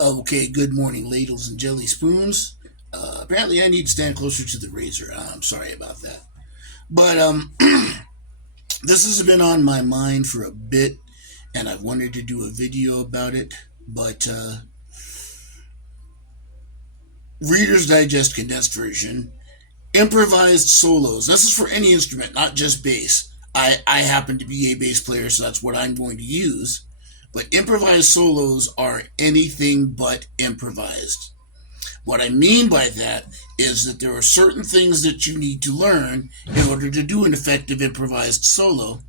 Okay, good morning, ladles and jelly spoons. Apparently, I need to stand closer to the razor. I'm sorry about that. But this has been on my mind for a bit, and I've wanted to do a video about it. But Reader's Digest condensed version, improvised solos. This is for any instrument, not just bass. I happen to be a bass player, so that's what I'm going to use. But improvised solos are anything but improvised. What I mean by that is that there are certain things that you need to learn in order to do an effective improvised solo.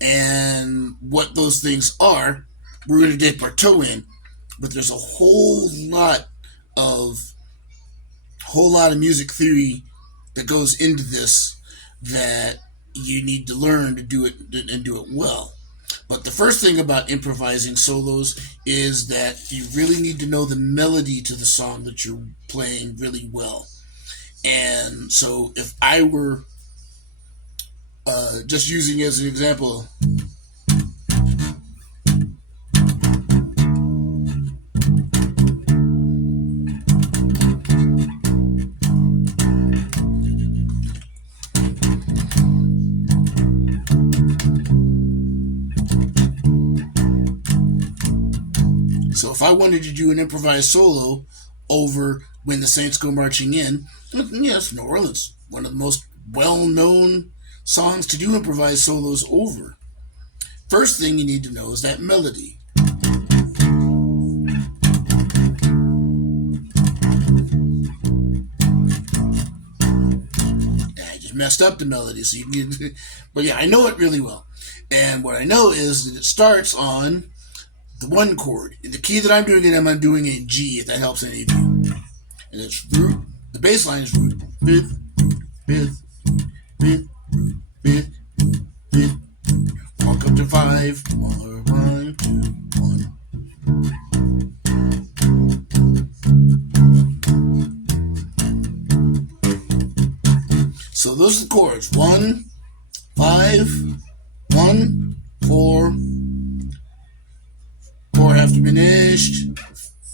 And what those things are, we're going to dip our toe in. But there's a of whole lot of music theory that goes into this that you need to learn to do it and do it well. But the first thing about improvising solos is that you really need to know the melody to the song that you're playing really well. And so if I were just using as an example, so if I wanted to do an improvised solo over When the Saints Go Marching In, yes, New Orleans, one of the most well-known songs to do improvised solos over. First thing you need to know is that melody. I just messed up the melody, so you can get, but yeah, I know it really well. And what I know is that it starts on the one chord. In the key that I'm doing it, I'm doing a G, if that helps any of you. And it's root. The bass line is root, fifth, fifth, fifth, fifth, fifth. Walk up to five. One, two, one. So those are the chords. 1, 5, 1, 4, 4 half diminished,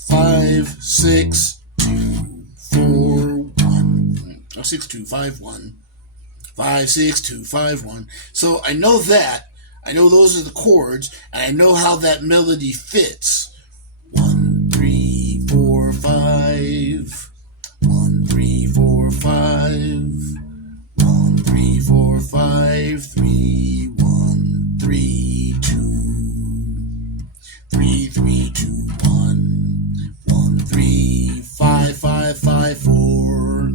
5, 6, 2, 4, 1. Oh, 6, 2, 5, 1. 5, 6, 2, 5, 1. So I know that. I know those are the chords, and I know how that melody fits. 1, 3, 4, 5. 1, 3, 4, 5. 1, 3, 4, 5. 3, 1, 3, 2. 3, 3, 2, 1. 1, 3, 5, 5, 5, 4.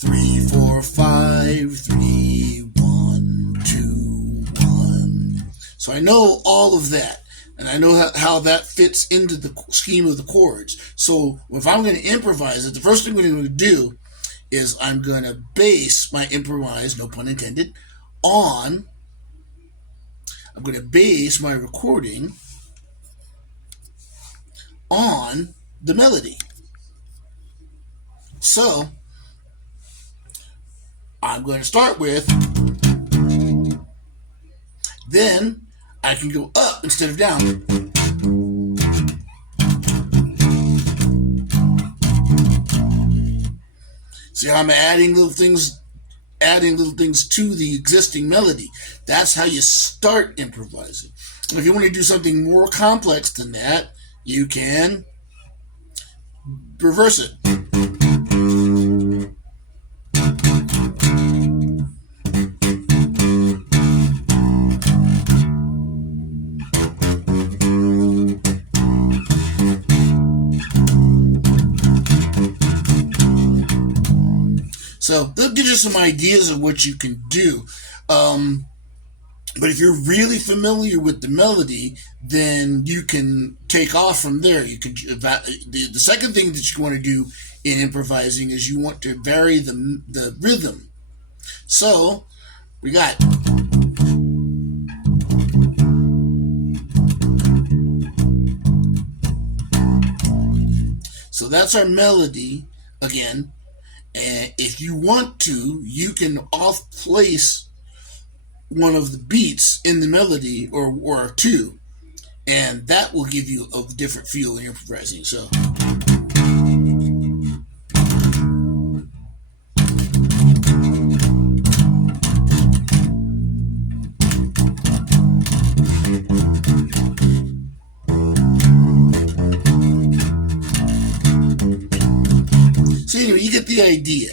3, 4, 5, 3, 1, 2, 1. So I know all of that. And I know how that fits into the scheme of the chords. So if I'm going to improvise it, the first thing we're going to do is I'm going to base my improvise, no pun intended, I'm going to base my recording on the melody. So I'm going to start with, then I can go up instead of down. See how I'm adding little things to the existing melody. That's how you start improvising. If you want to do something more complex than that, you can reverse it. So that gives you some ideas of what you can do. But if you're really familiar with the melody, then you can take off from there. You can the second thing that you want to do in improvising is you want to vary the rhythm. So we got. So that's our melody again. And if you want to, you can off place one of the beats in the melody or two. and that will give you a different feel in improvising. So. So anyway, you get the idea.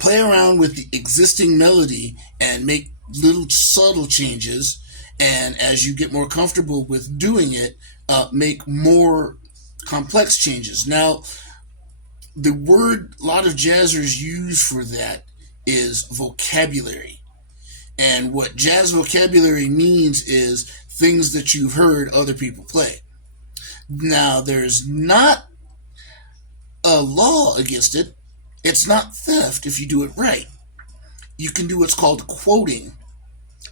Play around with the existing melody and make little subtle changes. And as you get more comfortable with doing it, make more complex changes. Now, the word a lot of jazzers use for that is vocabulary. And what jazz vocabulary means is things that you've heard other people play. Now, there's not a law against it. It's not theft if you do it right. You can do what's called quoting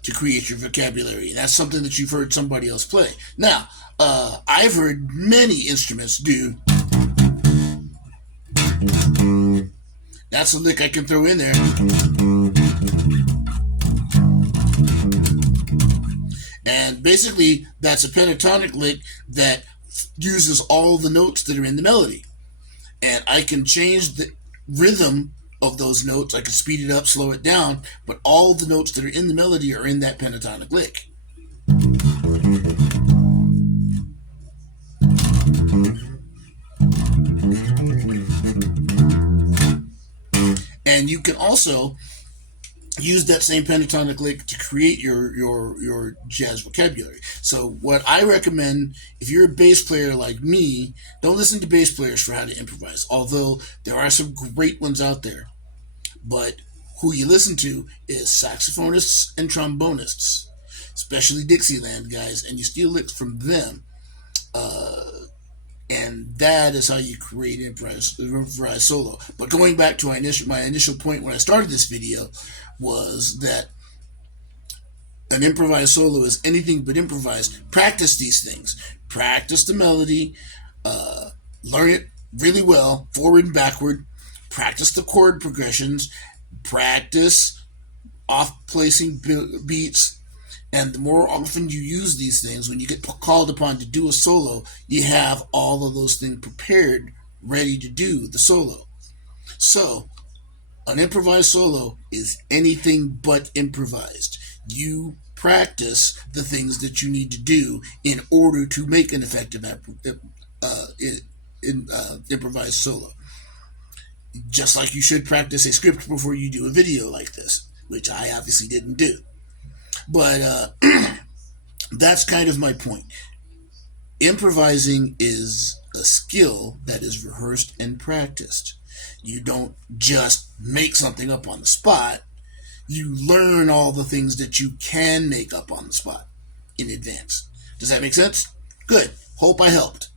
to create your vocabulary. That's something that you've heard somebody else play. Now, I've heard many instruments do. That's a lick I can throw in there. And basically, that's a pentatonic lick that uses all the notes that are in the melody. And I can change the rhythm of those notes. I can speed it up, slow it down, but all the notes that are in the melody are in that pentatonic lick. And you can also use that same pentatonic lick to create your jazz vocabulary. So what I recommend, if you're a bass player like me, don't listen to bass players for how to improvise, although there are some great ones out there. But who you listen to is saxophonists and trombonists, especially Dixieland guys, and you steal licks from them. And that is how you create improvised solo. But going back to my initial point when I started this video was that an improvised solo is anything but improvised. Practice these things. Practice the melody. Learn it really well, forward and backward. Practice the chord progressions. Practice off-placing beats. And the more often you use these things, when you get called upon to do a solo, you have all of those things prepared, ready to do the solo. So, an improvised solo is anything but improvised. You practice the things that you need to do in order to make an effective improvised solo. Just like you should practice a script before you do a video like this, which I obviously didn't do. But that's kind of my point. Improvising is a skill that is rehearsed and practiced. You don't just make something up on the spot. You learn all the things that you can make up on the spot in advance. Does that make sense? Good. Hope I helped.